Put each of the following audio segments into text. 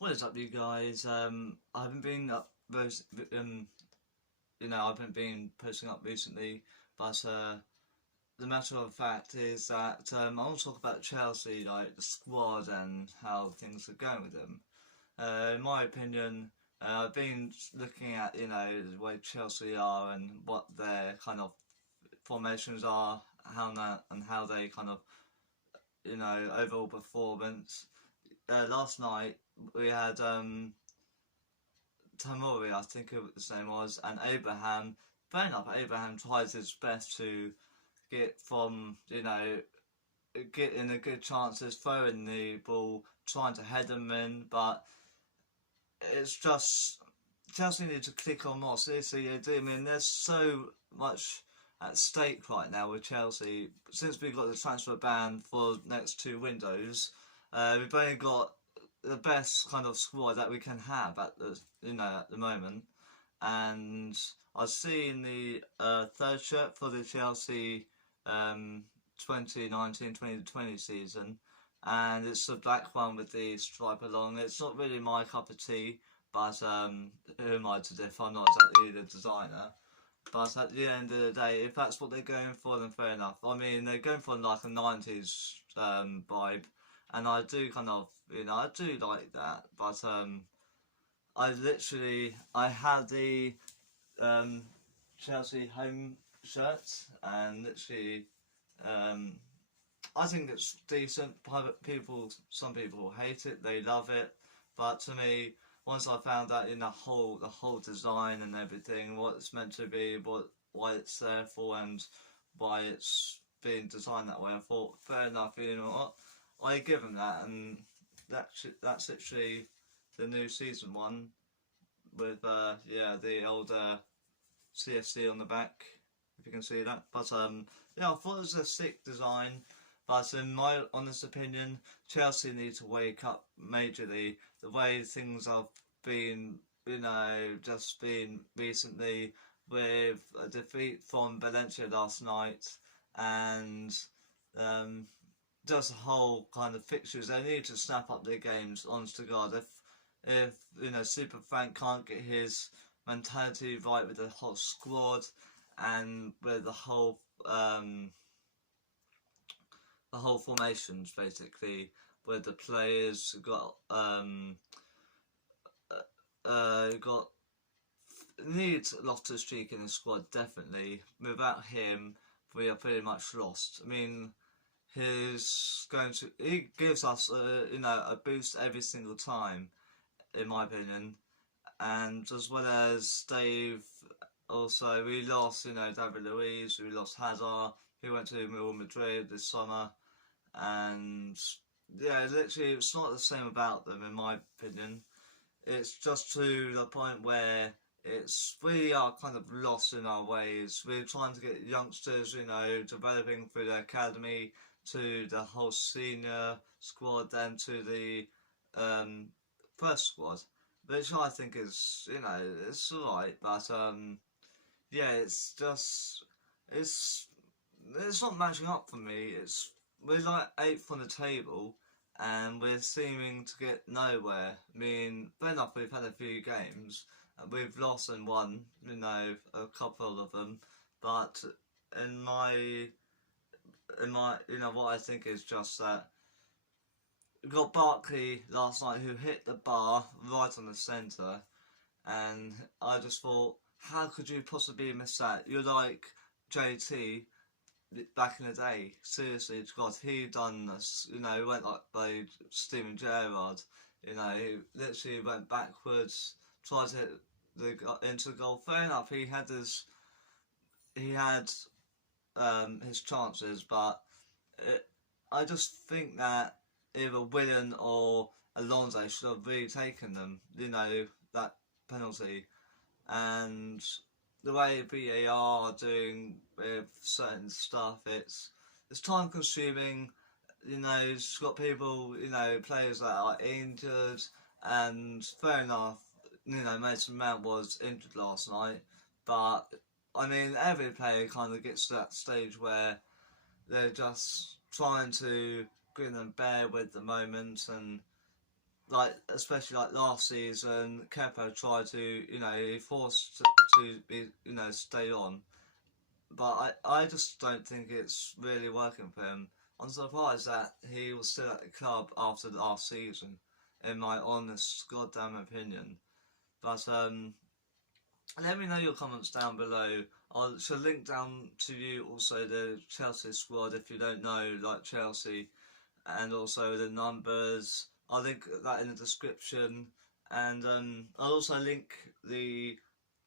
What is up, you guys? I haven't been up those, I haven't been posting up recently, but the matter of fact is that I want to talk about Chelsea, like the squad and how things are going with them. In my opinion, I've been looking at the way Chelsea are and what their kind of formations are, how they kind of overall performance. Last night we had Tamori, I think his name was, and Abraham. Fair enough, Abraham tries his best to get get in a good chances, throwing the ball, trying to head them in, but it's just Chelsea need to click on more. Seriously, they do. I mean, there's so much at stake right now with Chelsea. Since we got the transfer ban for the next two windows, we've only got the best kind of squad that we can have at the moment. And I see in the third shirt for the Chelsea 2019-2020 season, and it's the black one with the stripe along. It's not really my cup of tea, but who am I to differ? I'm not exactly the designer. But at the end of the day, if that's what they're going for, then fair enough. I mean, they're going for like a 90s vibe, and I do kind of, I do like that. But I had the Chelsea home shirt, and literally, I think it's decent. Some people hate it, they love it, but to me, once I found out in the whole design and everything, what it's meant to be, why it's there for, and why it's being designed that way, I thought, fair enough. You know what? I give them that, and that's literally the new season one with the old CFC on the back, if you can see that. But I thought it was a sick design. But in my honest opinion, Chelsea need to wake up majorly. The way things have been, just been recently with a defeat from Valencia last night, and just the whole kind of fixtures. They need to snap up their games, honest to God. If Super Frank can't get his mentality right with the whole squad and with the whole formations, basically, where the players got needs Loftus-Cheek in the squad, definitely. Without him, we are pretty much lost. I mean, he gives us a boost every single time, in my opinion, and as well as Dave. Also, we lost David Luiz, we lost Hazard, who went to Real Madrid this summer, and yeah, literally it's not the same about them, in my opinion. It's just to the point where we are kind of lost in our ways. We're trying to get youngsters, developing through the academy to the whole senior squad, then to the first squad, which I think is, it's alright, but yeah, it's not matching up for me. We're like 8th on the table, and we're seeming to get nowhere. I mean, fair enough, we've had a few games, we've lost and won, a couple of them, but in my, what I think is just that we got Barkley last night who hit the bar right on the centre, and I just thought, how could you possibly miss that? You're like JT back in the day. Seriously, God, he done this. He went like by Steven Gerrard. He literally went backwards, tried to hit into the goal. Fair enough, he had his chances, but I just think that either Willian or Alonso should have really taken them. That penalty. And the way VAR are doing with certain stuff, it's time consuming. It's got people, players that are injured, and fair enough, Mason Mount was injured last night, but I mean, every player kind of gets to that stage where they're just trying to grin and bear with the moment, and like especially like last season, Kepa tried to, he forced to be, stay on, but I just don't think it's really working for him. I'm surprised that he was still at the club after the last season, in my honest goddamn opinion. But let me know your comments down below. I shall link down to you also the Chelsea squad if you don't know, like Chelsea, and also the numbers. I'll link that in the description, and I'll also link the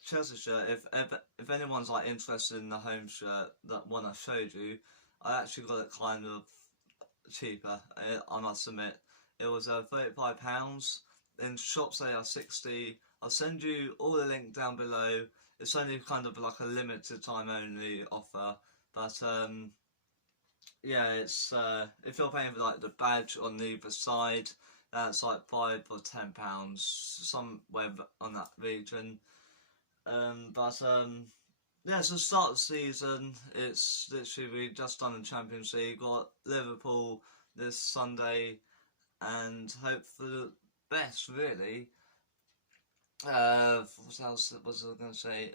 Chelsea shirt if anyone's like interested in the home shirt, that one I showed you. I actually got it kind of cheaper, I must admit. It was £35. In shops they are 60. I'll send you all the link down below. It's only kind of like a limited time only offer, but yeah, it's if you're paying for like the badge on either side, that's like £5 or £10, somewhere on that region. But yeah, so start of the season, it's literally we just done the Champions League, got Liverpool this Sunday, and hope for the best, really. What else was I going to say?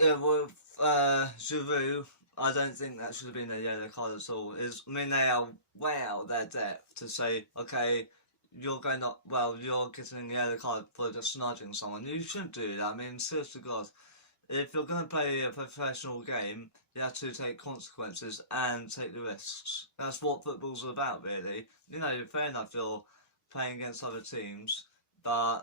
Yeah, with Giroud, I don't think that should have been a yellow card at all. I mean, they are way out of their depth to say, okay, you're getting a yellow card for just nudging someone. You shouldn't do that. I mean, seriously, God, if you're going to play a professional game, you have to take consequences and take the risks. That's what football's about, really. Fair enough, you're playing against other teams, but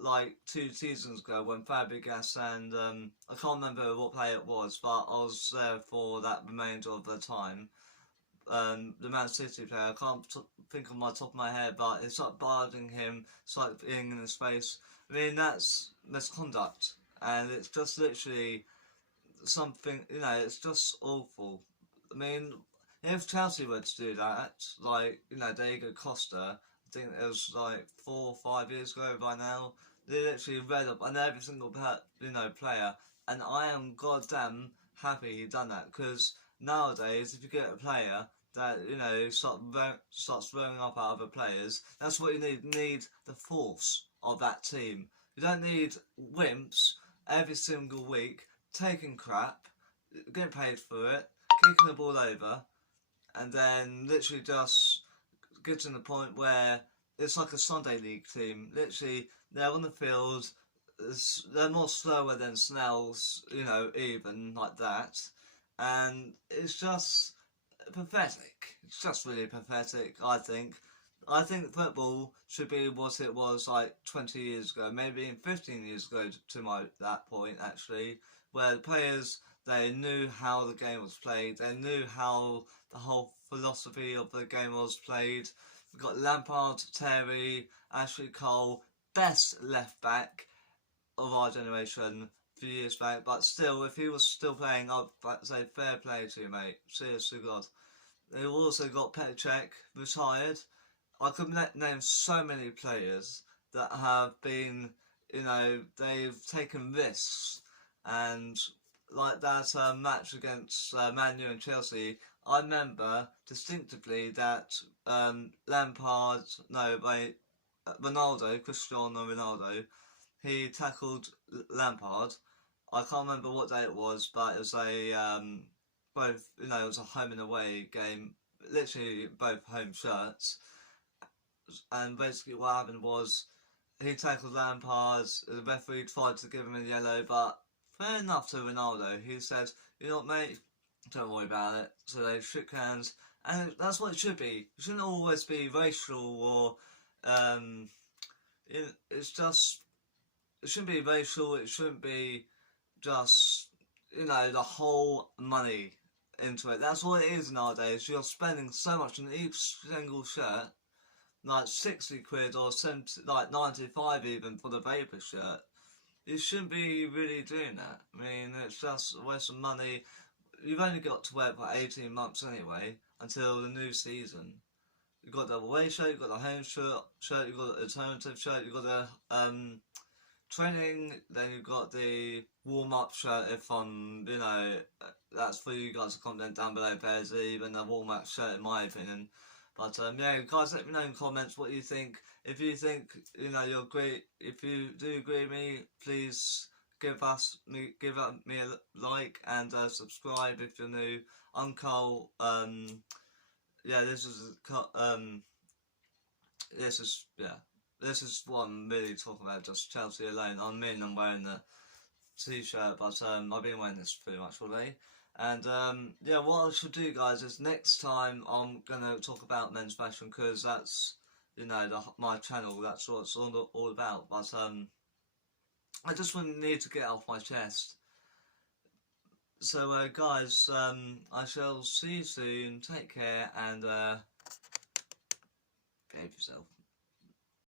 like 2 seasons ago when Fabregas and I can't remember what player it was, but I was there for that remainder of the time. The Man City player, I can't think of my top of my head, but it's like barging him, it's like being in his face. I mean, that's misconduct, and it's just literally something, it's just awful. I mean, if Chelsea were to do that, like, Diego Costa, I think it was like 4 or 5 years ago by now, they literally read up on every single player, and I am goddamn happy he done that, because nowadays, if you get a player that, starts throwing up at other players, that's what you need. You need the force of that team. You don't need wimps every single week taking crap, getting paid for it, kicking the ball over, and then literally just getting to the point where it's like a Sunday League team. Literally, they're on the field, they're more slower than snails, even like that, and it's just pathetic. It's just really pathetic, I think. I think football should be what it was like 20 years ago, maybe even 15 years ago to that point, actually, where the players, they knew how the game was played, they knew how the whole philosophy of the game was played. We've got Lampard, Terry, Ashley Cole, best left back of our generation a few years back, but still, if he was still playing, I'd say fair play to you, mate. Seriously, God. They've also got Petr retired. I could name so many players that have been, they've taken risks, and like that match against Man U and Chelsea, I remember distinctively that Lampard, no, wait, Cristiano Ronaldo, he tackled Lampard. I can't remember what day it was, but it was both, it was a home and away game, literally both home shirts. And basically what happened was he tackled Lampard, the referee tried to give him a yellow, but fair enough to Ronaldo. He said, you know what, mate, don't worry about it. So they shook hands, and that's what it should be. It shouldn't always be racial or, it's just, it shouldn't be racial, it shouldn't be just, the whole money into it. That's what it is nowadays. You're spending so much on each single shirt, like 60 quid or 70, like 95 even for the Vapor shirt. You shouldn't be really doing that. I mean, it's just a waste of money. You've only got to wear it for 18 months anyway, until the new season. You've got the away shirt, you've got the home shirt, you've got the alternative shirt, you've got the training, then you've got the warm-up shirt if that's for you guys to comment down below if there's even a warm-up shirt in my opinion. But yeah, guys, let me know in comments what you think. If you think, you know, you're great, if you do agree with me, please give me a like and subscribe if you're new. I'm Cole. Yeah, this is what I'm really talking about. Just Chelsea alone. I'm wearing the t-shirt, but I've been wearing this pretty much all day. And yeah, what I should do, guys, is next time I'm gonna talk about men's fashion, because that's, you know, my channel. That's what it's all about. But I just need to get off my chest. So guys, I shall see you soon. Take care and behave yourself.